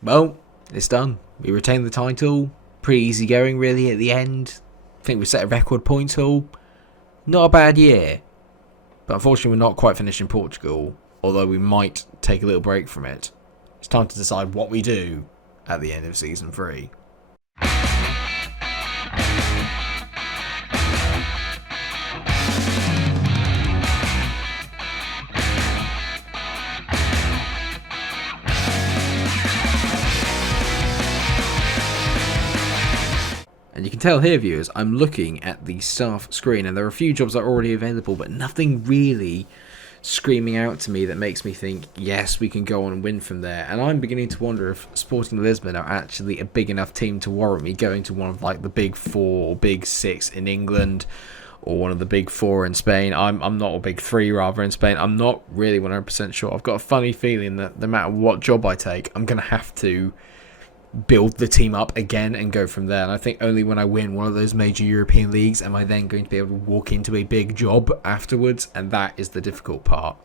Well, it's done. We retained the title. Pretty easy going, really, at the end. I think we set a record point haul. Not a bad year. But unfortunately, we're not quite finished in Portugal, although we might take a little break from it. It's time to decide what we do at the end of Season 3. And you can tell here, viewers, I'm looking at the staff screen, and there are a few jobs that are already available, but nothing really screaming out to me that makes me think, yes, we can go on and win from there. And I'm beginning to wonder if Sporting Lisbon are actually a big enough team to warrant me going to one of like the big 4 or big 6 in England, or one of the big 4 in Spain. I'm not, a big 3 rather in Spain. I'm not really 100% sure. I've got a funny feeling that no matter what job I take, I'm going to have to build the team up again and go from there. And I think only when I win one of those major European leagues am I then going to be able to walk into a big job afterwards, and that is the difficult part.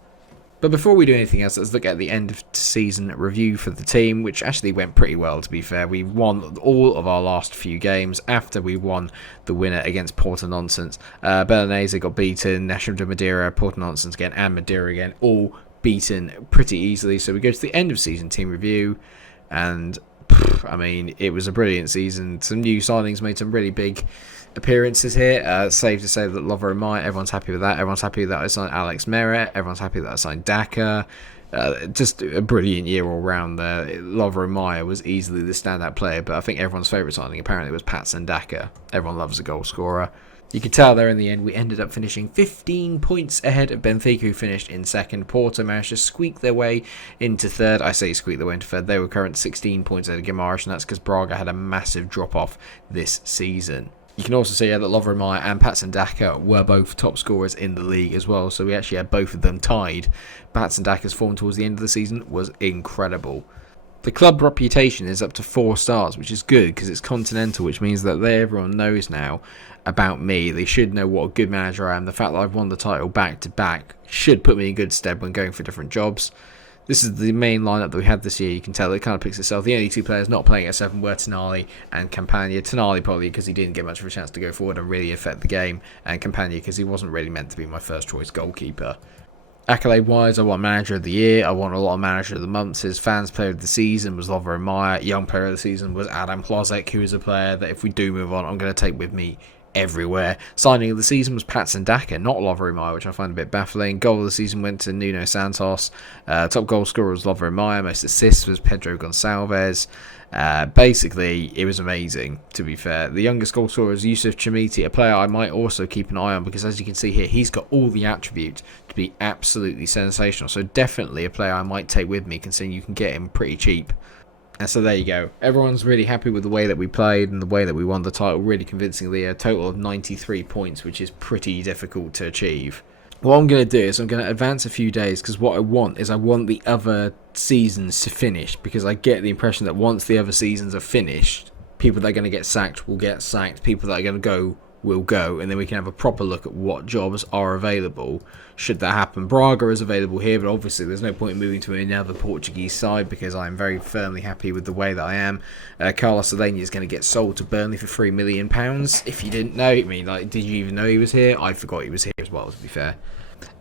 But before we do anything else, let's look at the end of season review for the team, which actually went pretty well, to be fair. We won all of our last few games after we won the winner against Porto Nonsense. Belenenses got beaten, National de Madeira, Porto Nonsense again, and Madeira again, all beaten pretty easily. So we go to the end of season team review, and I mean, it was a brilliant season. Some new signings made some really big appearances here. Safe to say that Lovro Maya, everyone's happy with that. Everyone's happy that I signed Alex Meret. Everyone's happy that I signed Daka. Just a brilliant year all round there. Lovro Maya was easily the standout player, but I think everyone's favourite signing apparently was Patson Daka. Everyone loves a goal scorer. You can tell there in the end we ended up finishing 15 points ahead of Benfica, who finished in second. Porto managed to squeak their way into third. I say squeak their way into third. They were current 16 points ahead of Guimarães, and that's because Braga had a massive drop-off this season. You can also see that Lovro Maya and Patson Daka were both top scorers in the league as well, so we actually had both of them tied. Patson Daka's form towards the end of the season was incredible. The club reputation is up to 4 stars, which is good because it's continental, which means that everyone knows now about me. They should know what a good manager I am. The fact that I've won the title back to back should put me in good stead when going for different jobs. This is the main lineup that we had this year. You can tell it kind of picks itself. The only 2 players not playing at 7 were Tonali and Campagna. Tonali probably because he didn't get much of a chance to go forward and really affect the game, and Campagna because he wasn't really meant to be my first choice goalkeeper. Accolade-wise, I won Manager of the Year. I won a lot of Manager of the Months. His Fans Player of the Season was Lovro Maya. Young Player of the Season was Adam Plozek, who is a player that if we do move on, I'm going to take with me everywhere. Signing of the season was Patson Daka, not Lovro Maya, which I find a bit baffling. Goal of the season went to Nuno Santos. Top goal scorer was Lovro Maya. Most assists was Pedro Gonçalves. Basically, it was amazing, to be fair. The youngest goal scorer is Yusuf Chamiti, a player I might also keep an eye on because, as you can see here, he's got all the attributes to be absolutely sensational. So definitely a player I might take with me, considering you can get him pretty cheap. And so there you go. Everyone's really happy with the way that we played and the way that we won the title really convincingly. A total of 93 points, which is pretty difficult to achieve. What I'm going to do is I'm going to advance a few days because what I want the other seasons to finish, because I get the impression that once the other seasons are finished, people that are going to get sacked will get sacked, people that are going to go will go, and then we can have a proper look at what jobs are available should that happen. Braga is available here, but obviously there's no point in moving to another Portuguese side because I'm very firmly happy with the way that I am. Carlos Alenia is going to get sold to Burnley for £3 million. If you didn't know, I mean, like, did you even know he was here? I forgot he was here as well, to be fair.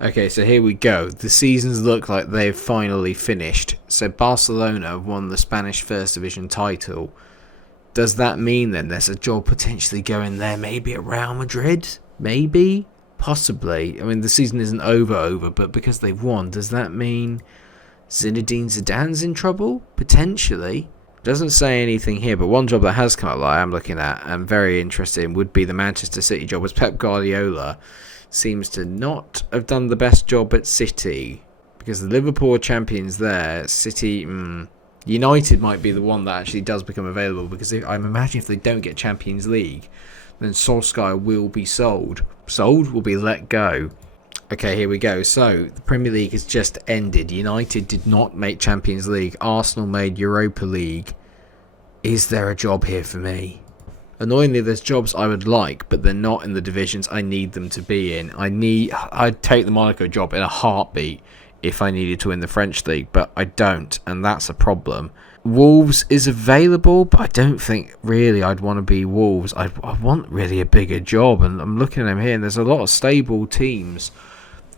Okay, so here we go. The seasons look like they've finally finished. So Barcelona have won the Spanish First Division title. Does that mean then there's a job potentially going there? Maybe at Real Madrid? Maybe? Possibly. I mean, the season isn't over, but because they've won, does that mean Zinedine Zidane's in trouble? Potentially. Doesn't say anything here, but one job that has come up that I am looking at and very interested in would be the Manchester City job, as Pep Guardiola seems to not have done the best job at City, because the Liverpool are champions there. City, United might be the one that actually does become available, because I'm imagining if they don't get Champions League, then Solskjaer will be sold. Will be let go. Okay, here we go. So, the Premier League has just ended. United did not make Champions League. Arsenal made Europa League. Is there a job here for me? Annoyingly, there's jobs I would like, but they're not in the divisions I need them to be in. I'd take the Monaco job in a heartbeat if I needed to win the French League, but I don't, and that's a problem. Wolves is available, but I don't think really I'd want to be Wolves. I want really a bigger job, and I'm looking at them here, and there's a lot of stable teams.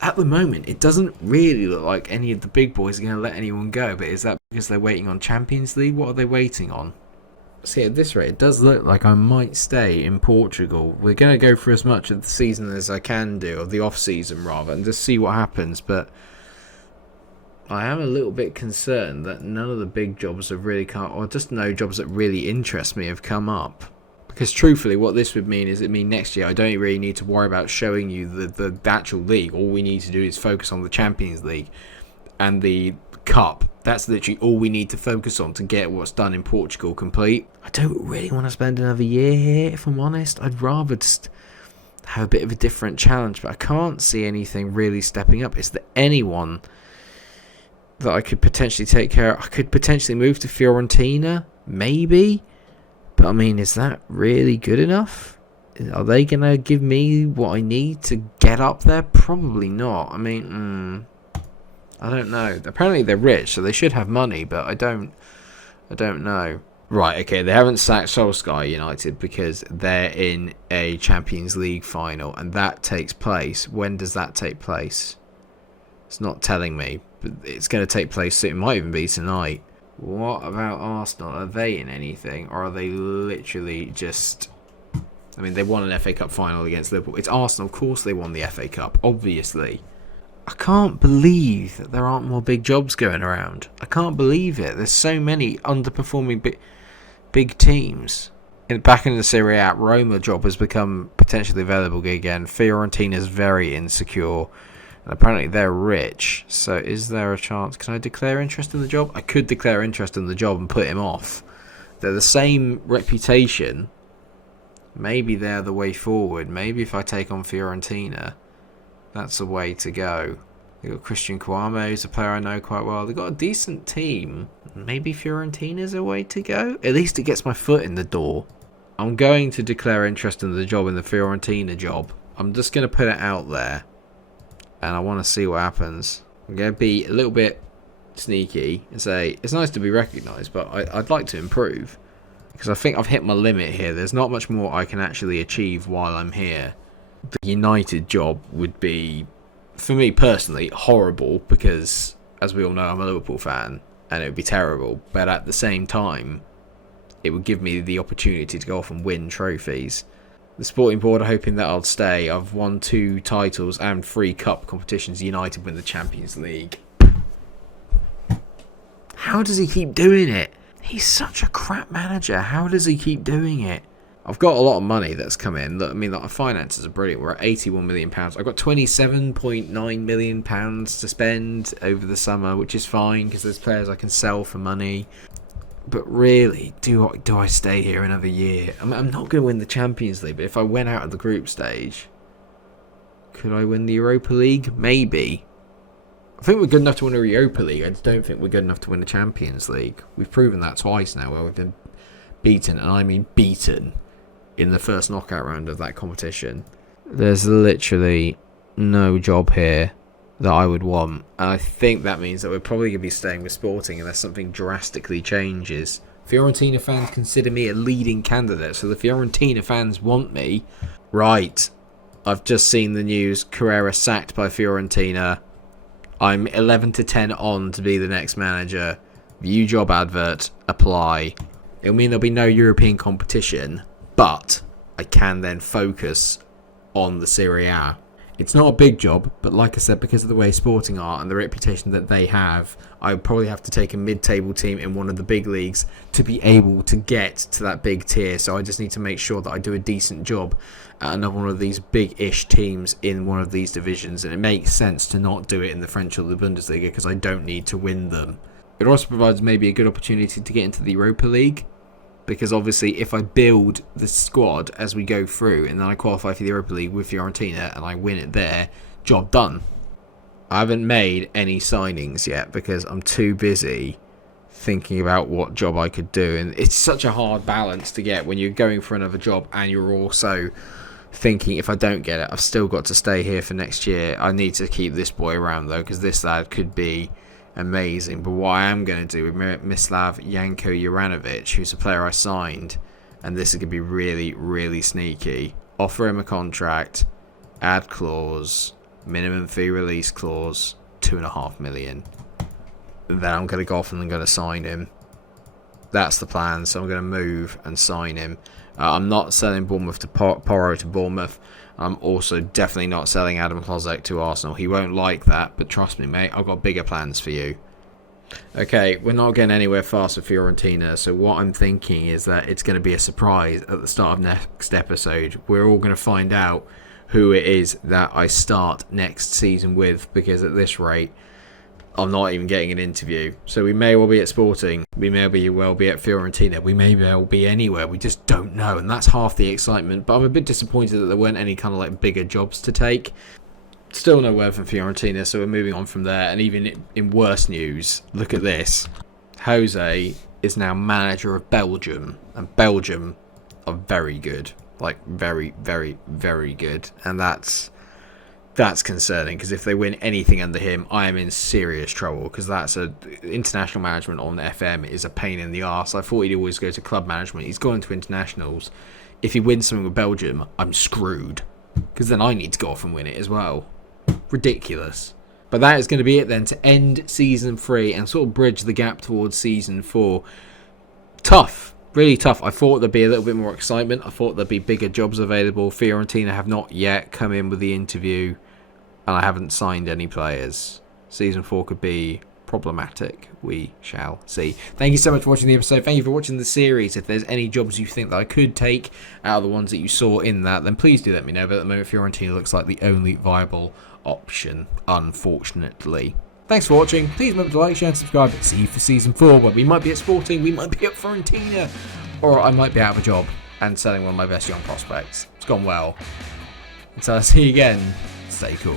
At the moment, it doesn't really look like any of the big boys are going to let anyone go, but is that because they're waiting on Champions League? What are they waiting on? See, at this rate, it does look like I might stay in Portugal. We're going to go for as much of the season as I can do, or the off-season rather, and just see what happens, but I am a little bit concerned that none of the big jobs have really come, or just no jobs that really interest me have come up. Because truthfully, what this would mean is it mean next year I don't really need to worry about showing you the actual league. All we need to do is focus on the Champions League and the Cup. That's literally all we need to focus on to get what's done in Portugal complete. I don't really want to spend another year here, if I'm honest. I'd rather just have a bit of a different challenge, but I can't see anything really stepping up. Is there anyone that I could potentially take care of? I could potentially move to Fiorentina, maybe. But I mean, is that really good enough? Are they going to give me what I need to get up there? Probably not. I mean, I don't know. Apparently they're rich, so they should have money, but I don't know. Right, okay, they haven't sacked Solskjaer United because they're in a Champions League final, and that takes place. When does that take place? It's not telling me, but it's going to take place soon. It might even be tonight. What about Arsenal? Are they in anything, or are they literally just... I mean, they won an FA Cup final against Liverpool. It's Arsenal, of course they won the FA Cup, obviously. I can't believe that there aren't more big jobs going around. I can't believe it. There's so many underperforming big teams. Back in the Serie A, Roma job has become potentially available again. Fiorentina's very insecure. And apparently they're rich. So is there a chance? Can I declare interest in the job? I could declare interest in the job and put him off. They're the same reputation. Maybe they're the way forward. Maybe if I take on Fiorentina, that's the way to go. They've got Christian Kouame, who's a player I know quite well. They've got a decent team. Maybe Fiorentina's a way to go. At least it gets my foot in the door. I'm going to declare interest in the job, in the Fiorentina job. I'm just going to put it out there. And I want to see what happens. I'm going to be a little bit sneaky and say, it's nice to be recognised, but I'd like to improve. Because I think I've hit my limit here. There's not much more I can actually achieve while I'm here. The United job would be, for me personally, horrible. Because, as we all know, I'm a Liverpool fan. And it would be terrible. But at the same time, it would give me the opportunity to go off and win trophies. The Sporting Board are hoping that I'll stay. I've won 2 titles and 3 cup competitions. United win the Champions League. How does he keep doing it? He's such a crap manager. How does he keep doing it? I've got a lot of money that's come in. I mean, our finances are brilliant. We're at £81 million. I've got £27.9 million to spend over the summer, which is fine because there's players I can sell for money. But really, do I stay here another year? I'm not going to win the Champions League, but if I went out of the group stage, could I win the Europa League? Maybe. I think we're good enough to win a Europa League. I just don't think we're good enough to win the Champions League. We've proven that twice now, where we've been beaten, and I mean beaten, in the first knockout round of that competition. There's literally no job here that I would want, and I think that means that we're probably going to be staying with Sporting unless something drastically changes. Fiorentina fans consider me a leading candidate, so the Fiorentina fans want me. Right, I've just seen the news, Carrera sacked by Fiorentina. I'm 11 to 10 on to be the next manager. View job advert, apply. It'll mean there'll be no European competition, but I can then focus on the Serie A. It's not a big job, but like I said, because of the way Sporting are and the reputation that they have, I would probably have to take a mid-table team in one of the big leagues to be able to get to that big tier. So I just need to make sure that I do a decent job at another one of these big-ish teams in one of these divisions. And it makes sense to not do it in the French or the Bundesliga because I don't need to win them. It also provides maybe a good opportunity to get into the Europa League. Because obviously, if I build the squad as we go through and then I qualify for the Europa League with Fiorentina and I win it there, job done. I haven't made any signings yet because I'm too busy thinking about what job I could do. And it's such a hard balance to get when you're going for another job and you're also thinking, if I don't get it, I've still got to stay here for next year. I need to keep this boy around though, because this lad could be amazing. But what I am going to do with Mislav Janko Juranovic, who's a player I signed, and this is going to be really, really sneaky, offer him a contract, add clause, minimum fee release clause, 2.5 million. Then I'm going to go off and I'm going to sign him. That's the plan. So I'm going to move and sign him. I'm not selling Bournemouth to Porro to Bournemouth. I'm also definitely not selling Adam Hložek to Arsenal. He won't like that, but trust me, mate, I've got bigger plans for you. Okay, we're not getting anywhere fast with Fiorentina, so what I'm thinking is that it's going to be a surprise at the start of next episode. We're all going to find out who it is that I start next season with, because at this rate, I'm not even getting an interview. So we may well be at Sporting, we may well be at Fiorentina, we may well be anywhere, we just don't know, and that's half the excitement. But I'm a bit disappointed that there weren't any kind of like bigger jobs to take. Still no word from Fiorentina, so we're moving on from there. And even in worse news, look at this. Jose is now manager of Belgium, and Belgium are very good. Like, very, very, very good. And that's concerning, because if they win anything under him, I am in serious trouble, because international management on FM is a pain in the arse. I thought he'd always go to club management. He's gone to internationals. If he wins something with Belgium, I'm screwed, because then I need to go off and win it as well. Ridiculous. But that is going to be it then to end season 3 and sort of bridge the gap towards season 4. Tough. Really tough. I thought there'd be a little bit more excitement. I thought there'd be bigger jobs available. Fiorentina have not yet come in with the interview, and I haven't signed any players. Season 4 could be problematic. We shall see. Thank you so much for watching the episode. Thank you for watching the series. If there's any jobs you think that I could take out of the ones that you saw in that, then please do let me know. But at the moment, Fiorentina looks like the only viable option, unfortunately. Thanks for watching. Please remember to like, share and subscribe. See you for season 4, where we might be at Sporting, we might be at Fiorentina, or I might be out of a job and selling one of my best young prospects. It's gone well. Until I see you again, stay cool.